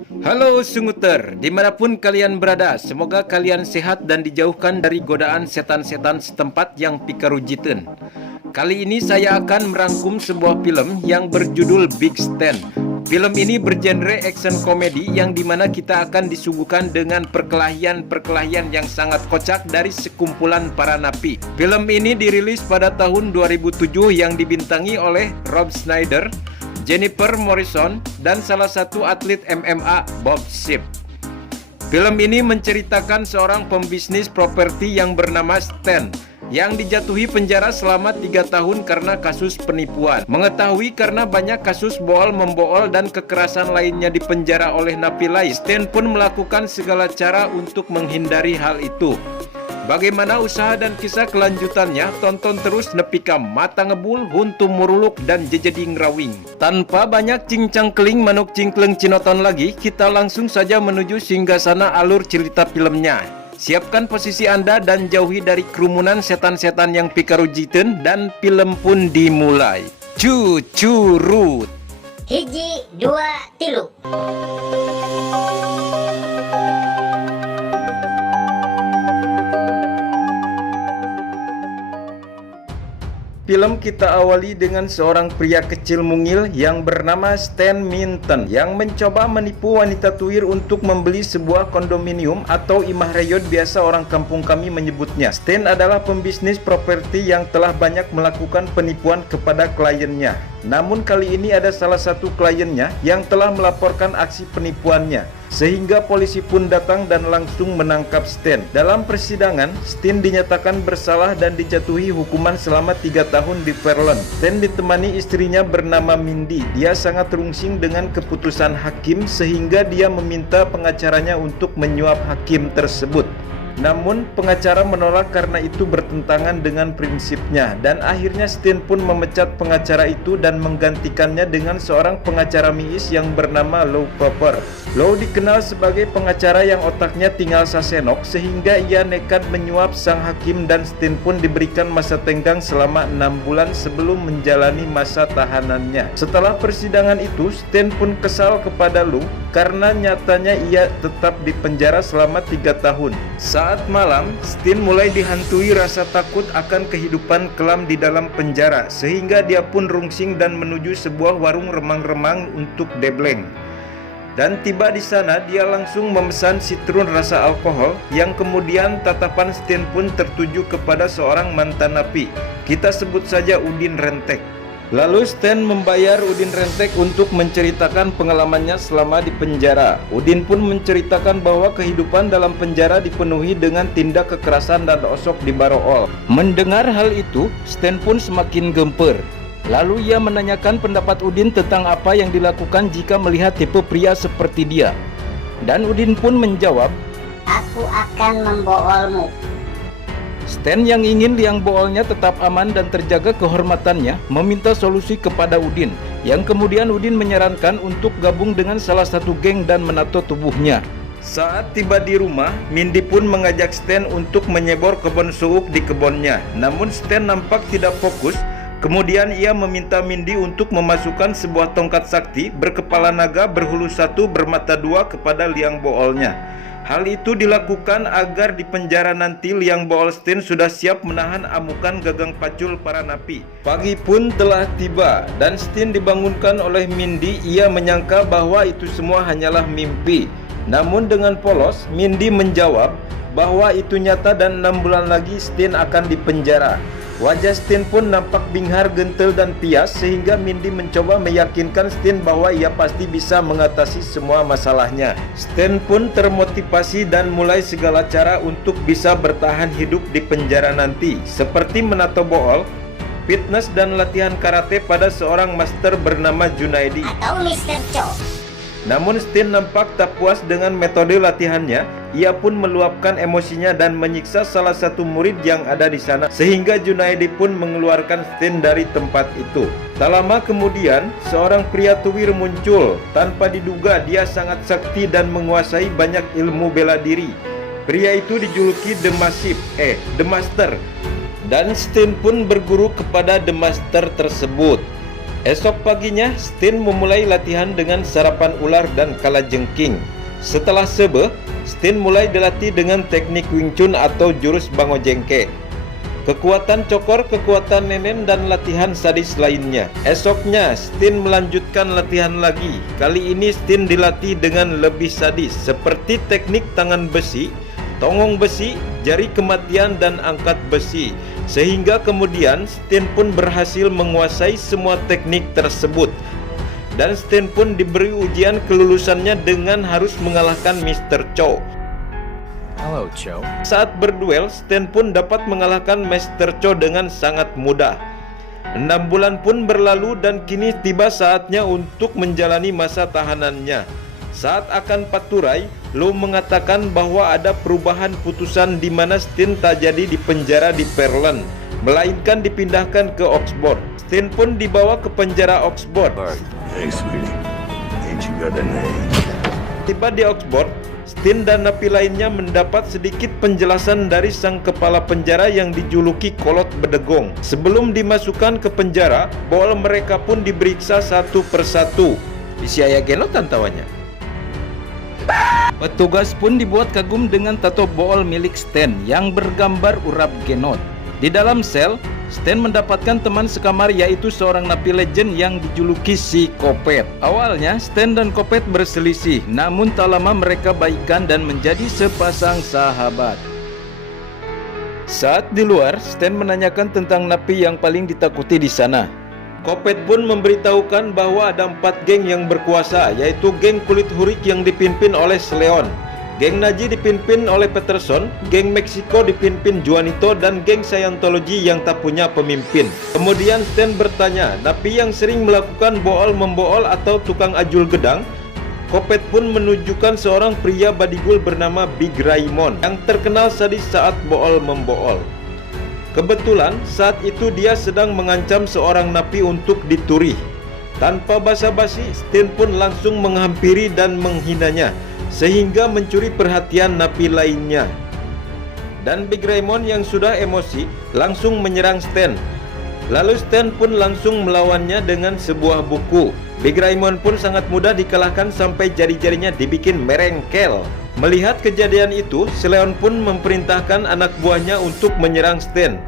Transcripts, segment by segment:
Halo Sunguter, dimanapun kalian berada, semoga kalian sehat dan dijauhkan dari godaan setan-setan setempat yang pikarujiten. Kali ini saya akan merangkum sebuah film yang berjudul Big Stand. Film ini bergenre action komedi yang dimana kita akan disuguhkan dengan perkelahian-perkelahian yang sangat kocak dari sekumpulan para napi. Film ini dirilis pada tahun 2007 yang dibintangi oleh Rob Schneider, Jennifer Morrison, dan salah satu atlet MMA, Bob Sapp. Film ini menceritakan seorang pembisnis properti yang bernama Stan yang dijatuhi penjara selama 3 tahun karena kasus penipuan. Mengetahui karena banyak kasus bohol-membohol dan kekerasan lainnya di penjara oleh napi lain, Stan pun melakukan segala cara untuk menghindari hal itu. Bagaimana usaha dan kisah kelanjutannya? Tonton terus nepika mata ngebul, huntu muruluk, dan jejedi ngrawing. Tanpa banyak cincang keling manuk cingkleng cinoton lagi, kita langsung saja menuju singgasana alur cerita filmnya. Siapkan posisi Anda dan jauhi dari kerumunan setan-setan yang pikarujiten, dan film pun dimulai. Cucurut. Hiji, dua, tilu. Film kita awali dengan seorang pria kecil mungil yang bernama Stan Minton yang mencoba menipu wanita tuir untuk membeli sebuah kondominium atau imah reyot biasa orang kampung kami menyebutnya. Stan adalah pembisnis properti yang telah banyak melakukan penipuan kepada kliennya. Namun kali ini ada salah satu kliennya yang telah melaporkan aksi penipuannya, sehingga polisi pun datang dan langsung menangkap Stan. Dalam persidangan, Stan dinyatakan bersalah dan dijatuhi hukuman selama 3 tahun di Fairlawn. Stan ditemani istrinya bernama Mindy. Dia sangat rungsing dengan keputusan hakim sehingga dia meminta pengacaranya untuk menyuap hakim tersebut. Namun pengacara menolak karena itu bertentangan dengan prinsipnya, dan akhirnya Stan pun memecat pengacara itu dan menggantikannya dengan seorang pengacara miis yang bernama Lou Popper. Lou dikenal sebagai pengacara yang otaknya tinggal sasenok sehingga ia nekat menyuap sang hakim, dan Stan pun diberikan masa tenggang selama 6 bulan sebelum menjalani masa tahanannya. Setelah persidangan itu, Stan pun kesal kepada Lou karena nyatanya ia tetap di penjara selama 3 tahun. Saat malam, Stan mulai dihantui rasa takut akan kehidupan kelam di dalam penjara, sehingga dia pun rungsing dan menuju sebuah warung remang-remang untuk debleng. Dan tiba di sana, dia langsung memesan sitrun rasa alkohol, yang kemudian tatapan Stan pun tertuju kepada seorang mantan napi. Kita sebut saja Udin Rentek. Lalu Stan membayar Udin Rentek untuk menceritakan pengalamannya selama di penjara. Udin pun menceritakan bahwa kehidupan dalam penjara dipenuhi dengan tindak kekerasan dan osok di barool. Mendengar hal itu, Stan pun semakin gemper. Lalu ia menanyakan pendapat Udin tentang apa yang dilakukan jika melihat tipe pria seperti dia. Dan Udin pun menjawab, Aku akan memboolmu. Stan yang ingin liang boolnya tetap aman dan terjaga kehormatannya meminta solusi kepada Udin, yang kemudian Udin menyarankan untuk gabung dengan salah satu geng dan menato tubuhnya. Saat tiba di rumah, Mindy pun mengajak Stan untuk menyebor kebun suuk di kebunnya. Namun Stan nampak tidak fokus. Kemudian ia meminta Mindy untuk memasukkan sebuah tongkat sakti berkepala naga berhulu 1 bermata 2 kepada liang boolnya. Hal itu dilakukan agar di penjara nanti liang bool Stan sudah siap menahan amukan gagang pacul para napi. Pagi pun telah tiba dan Stan dibangunkan oleh Mindy. Ia menyangka bahwa itu semua hanyalah mimpi. Namun dengan polos, Mindy menjawab bahwa itu nyata dan 6 bulan lagi Stan akan dipenjara. Wajah Stan pun nampak binghar, gentel, dan pias sehingga Mindy mencoba meyakinkan Stan bahwa ia pasti bisa mengatasi semua masalahnya. Stan pun termotivasi dan mulai segala cara untuk bisa bertahan hidup di penjara nanti, seperti menato bool, fitness, dan latihan karate pada seorang master bernama Junaidi. Atau Mr. Cho. Namun Stan nampak tak puas dengan metode latihannya. Ia pun meluapkan emosinya dan menyiksa salah satu murid yang ada di sana, sehingga Junaidi pun mengeluarkan Stan dari tempat itu. Tak lama kemudian, seorang pria tuwir muncul. Tanpa diduga, dia sangat sakti dan menguasai banyak ilmu bela diri. Pria itu dijuluki The Master. Dan Stan pun berguru kepada The Master tersebut. Esok paginya, Stin memulai latihan dengan sarapan ular dan kalajengking. Setelah sebe, Stin mulai dilatih dengan teknik Wing Chun atau jurus bangojengke. Kekuatan cokor, kekuatan nenen, dan latihan sadis lainnya. Esoknya, Stin melanjutkan latihan lagi. Kali ini Stin dilatih dengan lebih sadis, seperti teknik tangan besi, tongong besi, jari kematian, dan angkat besi. Sehingga kemudian Stin pun berhasil menguasai semua teknik tersebut. Dan Stin pun diberi ujian kelulusannya dengan harus mengalahkan Mr. Chow. Hello, Cho. Saat berduel, Stin pun dapat mengalahkan Mr. Chow dengan sangat mudah. 6 bulan pun berlalu dan kini tiba saatnya untuk menjalani masa tahanannya. Saat akan paturai, Lo mengatakan bahwa ada perubahan putusan di mana Stin tak jadi dipenjara di Pearland, melainkan dipindahkan ke Oxford. Stin pun dibawa ke penjara Oxford. Hey, sweetie. Ain't you got a name? Tiba di Oxford, Stin dan napi lainnya mendapat sedikit penjelasan dari sang kepala penjara yang dijuluki Kolot Bedegong. Sebelum dimasukkan ke penjara, bool mereka pun diperiksa satu persatu. Isi ayah genot tantawanya. Petugas pun dibuat kagum dengan tato bool milik Stan yang bergambar urap genot. Di dalam sel, Stan mendapatkan teman sekamar yaitu seorang napi legend yang dijuluki si Kopet. Awalnya Stan dan Kopet berselisih, namun tak lama mereka baikan dan menjadi sepasang sahabat. Saat di luar, Stan menanyakan tentang napi yang paling ditakuti di sana. Kopet pun memberitahukan bahwa ada 4 geng yang berkuasa, yaitu geng kulit hurik yang dipimpin oleh Sleon, geng Naji dipimpin oleh Peterson, geng Meksiko dipimpin Juanito, dan geng Scientology yang tak punya pemimpin. Kemudian Stan bertanya, napi yang sering melakukan bool-membool atau tukang ajul gedang. Kopet pun menunjukkan seorang pria badigul bernama Big Raymond yang terkenal sadis saat bool-membool. Kebetulan saat itu dia sedang mengancam seorang napi untuk dituri. Tanpa basa-basi, Stan pun langsung menghampiri dan menghinanya, sehingga mencuri perhatian napi lainnya. Dan Big Raymond yang sudah emosi langsung menyerang Stan. Lalu Stan pun langsung melawannya dengan sebuah buku. Big Raymond pun sangat mudah dikalahkan sampai jari-jarinya dibikin merengkel. Melihat kejadian itu, Sleon pun memerintahkan anak buahnya untuk menyerang Stan.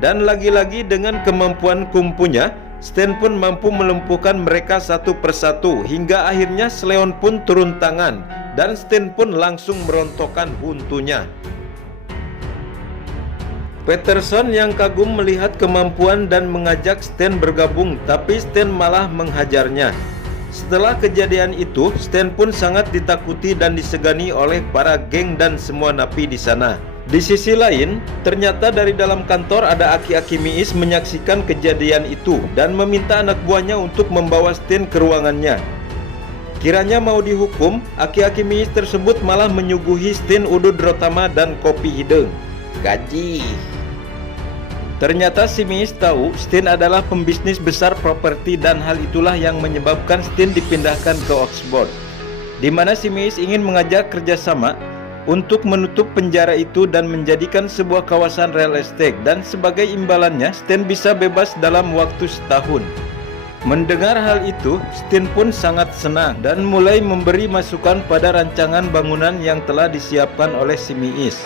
Dan lagi-lagi dengan kemampuan kumpunya, Stan pun mampu melumpuhkan mereka satu persatu, hingga akhirnya Sleon pun turun tangan dan Stan pun langsung merontokkan huntunya. Peterson yang kagum melihat kemampuan dan mengajak Stan bergabung, tapi Stan malah menghajarnya. Setelah kejadian itu, Stan pun sangat ditakuti dan disegani oleh para geng dan semua napi di sana. Di sisi lain, ternyata dari dalam kantor ada aki-aki Miis menyaksikan kejadian itu dan meminta anak buahnya untuk membawa Stan ke ruangannya. Kiranya mau dihukum, aki-aki Miis tersebut malah menyuguhi Stan udud rotama dan kopi hidung. Gaji. Ternyata si Miis tahu Stan adalah pembisnis besar properti dan hal itulah yang menyebabkan Stan dipindahkan ke Oxford, di mana si Miis ingin mengajak kerjasama untuk menutup penjara itu dan menjadikan sebuah kawasan real estate, dan sebagai imbalannya Stan bisa bebas dalam waktu setahun. Mendengar hal itu, Stan pun sangat senang dan mulai memberi masukan pada rancangan bangunan yang telah disiapkan oleh si Miis.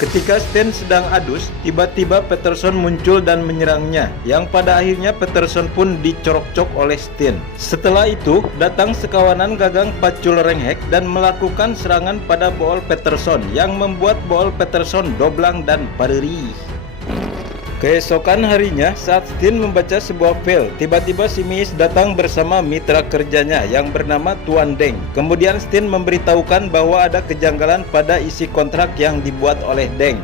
Ketika Stan sedang adus, tiba-tiba Peterson muncul dan menyerangnya, yang pada akhirnya Peterson pun dicorok-cok oleh Stan. Setelah itu, datang sekawanan gagang pacul renghek dan melakukan serangan pada bool Peterson, yang membuat bool Peterson doblang dan pareri. Keesokan harinya, saat Stan membaca sebuah file, tiba-tiba si Miis datang bersama mitra kerjanya yang bernama Tuan Deng. Kemudian Stan memberitahukan bahwa ada kejanggalan pada isi kontrak yang dibuat oleh Deng,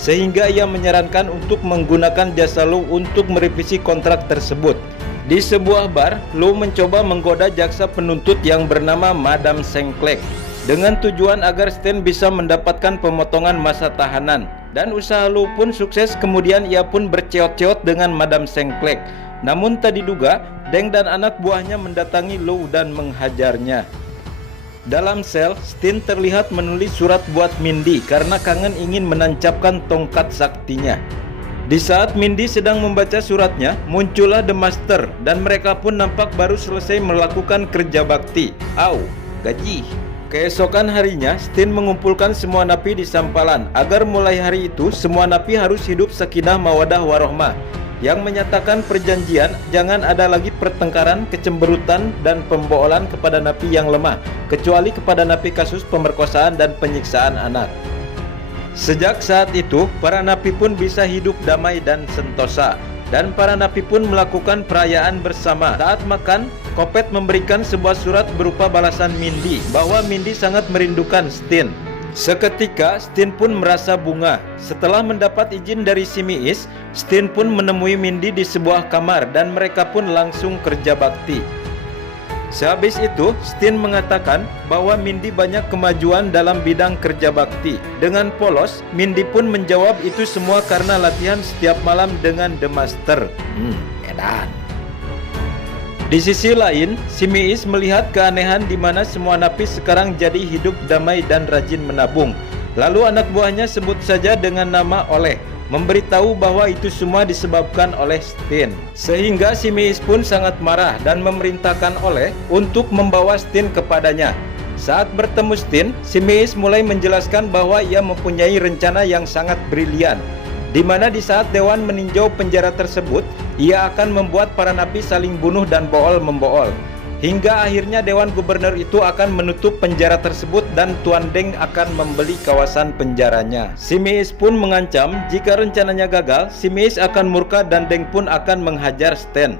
sehingga ia menyarankan untuk menggunakan jasa Lu untuk merevisi kontrak tersebut. Di sebuah bar, Lu mencoba menggoda jaksa penuntut yang bernama Madam Sengklek dengan tujuan agar Stan bisa mendapatkan pemotongan masa tahanan. Dan usaha Lu pun sukses, kemudian ia pun berceot-ceot dengan Madam Sengklek. Namun tak diduga, Deng dan anak buahnya mendatangi Lu dan menghajarnya. Dalam sel, Stan terlihat menulis surat buat Mindy karena kangen ingin menancapkan tongkat saktinya. Di saat Mindy sedang membaca suratnya, muncullah The Master dan mereka pun nampak baru selesai melakukan kerja bakti. Au, gaji. Keesokan harinya, Stin mengumpulkan semua napi di Sampalan agar mulai hari itu semua napi harus hidup sakinah mawadah warohmah, yang menyatakan perjanjian jangan ada lagi pertengkaran, kecemberutan, dan pemboholan kepada napi yang lemah, kecuali kepada napi kasus pemerkosaan dan penyiksaan anak. Sejak saat itu, para napi pun bisa hidup damai dan sentosa, dan para napi pun melakukan perayaan bersama. Saat makan, Kopet memberikan sebuah surat berupa balasan Mindy bahwa Mindy sangat merindukan Stin. Seketika, Stin pun merasa bunga. Setelah mendapat izin dari si Miis, Stin pun menemui Mindy di sebuah kamar dan mereka pun langsung kerja bakti. Sehabis itu, Stin mengatakan bahwa Mindy banyak kemajuan dalam bidang kerja bakti. Dengan polos, Mindy pun menjawab itu semua karena latihan setiap malam dengan The Master. Edan. Di sisi lain, si Miis melihat keanehan di mana semua napi sekarang jadi hidup damai dan rajin menabung. Lalu anak buahnya sebut saja dengan nama Oleh, memberitahu bahwa itu semua disebabkan oleh Stin. Sehingga si Miis pun sangat marah dan memerintahkan Oleh untuk membawa Stin kepadanya. Saat bertemu Stin, si Miis mulai menjelaskan bahwa ia mempunyai rencana yang sangat brilian, di mana di saat Dewan meninjau penjara tersebut, ia akan membuat para napi saling bunuh dan bool-membool. Hingga akhirnya Dewan Gubernur itu akan menutup penjara tersebut dan Tuan Deng akan membeli kawasan penjaranya. Si Miis pun mengancam jika rencananya gagal, si Miis akan murka dan Deng pun akan menghajar Stin.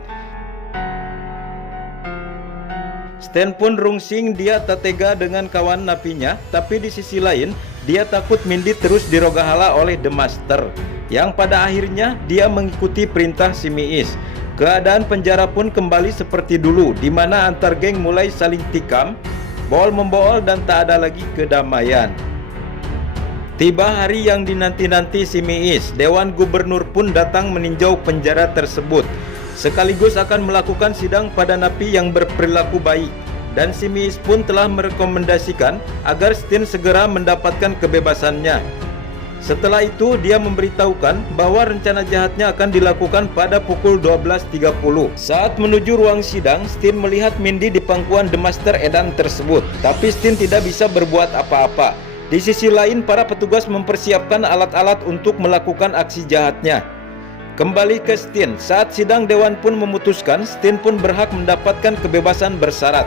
Stin pun rungsing, dia tak tega dengan kawan napinya, tapi di sisi lain, dia takut Mindy terus dirogahala oleh The Master, yang pada akhirnya dia mengikuti perintah si Miis. Keadaan penjara pun kembali seperti dulu, di mana antar geng mulai saling tikam, bool-membool dan tak ada lagi kedamaian. Tiba hari yang dinanti-nanti si Miis, Dewan Gubernur pun datang meninjau penjara tersebut, sekaligus akan melakukan sidang pada napi yang berperilaku baik. Dan si Miis pun telah merekomendasikan agar Stin segera mendapatkan kebebasannya. Setelah itu, dia memberitahukan bahwa rencana jahatnya akan dilakukan pada pukul 12.30. Saat menuju ruang sidang, Stin melihat Mindy di pangkuan The Master Edan tersebut. Tapi Stin tidak bisa berbuat apa-apa. Di sisi lain, para petugas mempersiapkan alat-alat untuk melakukan aksi jahatnya. Kembali ke Stin, saat sidang Dewan pun memutuskan Stin pun berhak mendapatkan kebebasan bersyarat.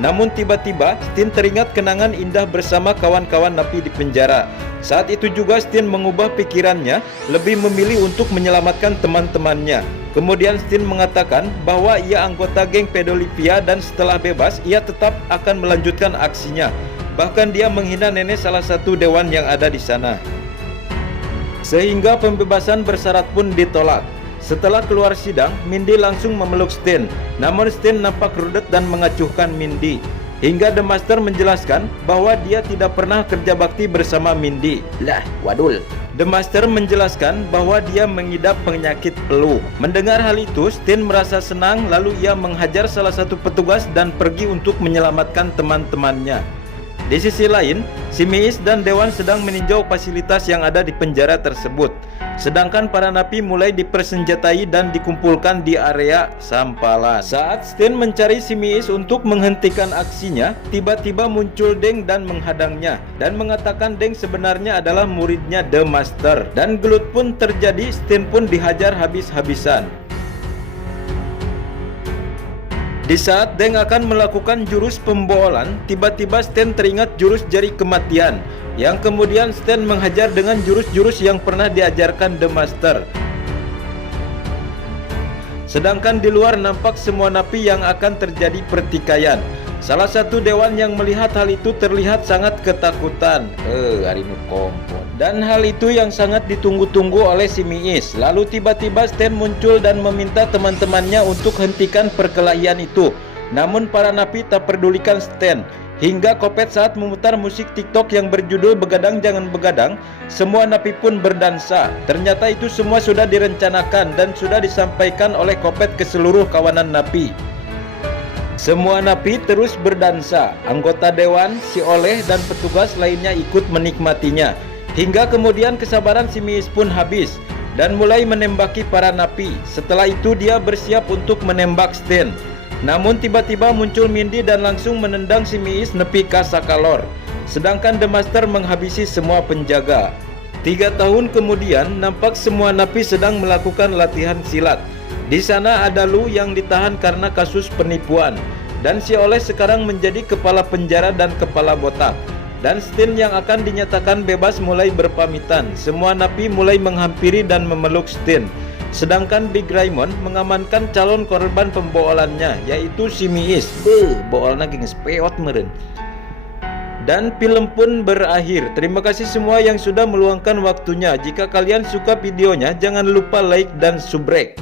Namun tiba-tiba Stin teringat kenangan indah bersama kawan-kawan napi di penjara. Saat itu juga Stin mengubah pikirannya, lebih memilih untuk menyelamatkan teman-temannya. Kemudian Stin mengatakan bahwa ia anggota geng Pedolipia dan setelah bebas ia tetap akan melanjutkan aksinya. Bahkan dia menghina nenek salah satu dewan yang ada di sana. Sehingga pembebasan bersyarat pun ditolak. Setelah keluar sidang, Mindy langsung memeluk Stin. Namun Stin nampak rudet dan mengacuhkan Mindy. Hingga The Master menjelaskan bahwa dia tidak pernah kerja bakti bersama Mindy. Lah, wadul. The Master menjelaskan bahwa dia mengidap penyakit flu. Mendengar hal itu, Stin merasa senang lalu ia menghajar salah satu petugas dan pergi untuk menyelamatkan teman-temannya. Di sisi lain, si Miis dan Dewan sedang meninjau fasilitas yang ada di penjara tersebut. Sedangkan para napi mulai dipersenjatai dan dikumpulkan di area Sampalan. Saat Stin mencari si Miis untuk menghentikan aksinya, tiba-tiba muncul Deng dan menghadangnya dan mengatakan Deng sebenarnya adalah muridnya The Master. Dan gelut pun terjadi, Stin pun dihajar habis-habisan. Di saat Deng akan melakukan jurus pemboholan, tiba-tiba Stin teringat jurus jari kematian, yang kemudian Stin menghajar dengan jurus-jurus yang pernah diajarkan The Master. Sedangkan di luar nampak semua napi yang akan terjadi pertikaian. Salah satu dewan yang melihat hal itu terlihat sangat ketakutan. Hari nu kompon. Dan hal itu yang sangat ditunggu-tunggu oleh si Miis. Lalu tiba-tiba Stin muncul dan meminta teman-temannya untuk hentikan perkelahian itu. Namun para napi tak pedulikan Stin. Hingga Kopet saat memutar musik TikTok yang berjudul Begadang Jangan Begadang, semua napi pun berdansa. Ternyata itu semua sudah direncanakan dan sudah disampaikan oleh Kopet ke seluruh kawanan napi. Semua napi terus berdansa. Anggota dewan, si Oleh dan petugas lainnya ikut menikmatinya. Hingga kemudian kesabaran si Miis pun habis. dan mulai menembaki para napi. Setelah itu dia bersiap untuk menembak Stan. Namun tiba-tiba muncul Mindy dan langsung menendang si Miis nepi ka sakalor. Sedangkan The Master menghabisi semua penjaga. 3 tahun kemudian, nampak semua napi sedang melakukan latihan silat. Di sana ada Lu yang ditahan karena kasus penipuan, dan si Oleh sekarang menjadi kepala penjara dan kepala botak. Dan Stan yang akan dinyatakan bebas mulai berpamitan. Semua napi mulai menghampiri dan memeluk Stan. Sedangkan Big Raymond mengamankan calon korban pemboholannya, yaitu si Miis. Boolna geng speot meureun. Dan film pun berakhir. Terima kasih semua yang sudah meluangkan waktunya. Jika kalian suka videonya, jangan lupa like dan subrek.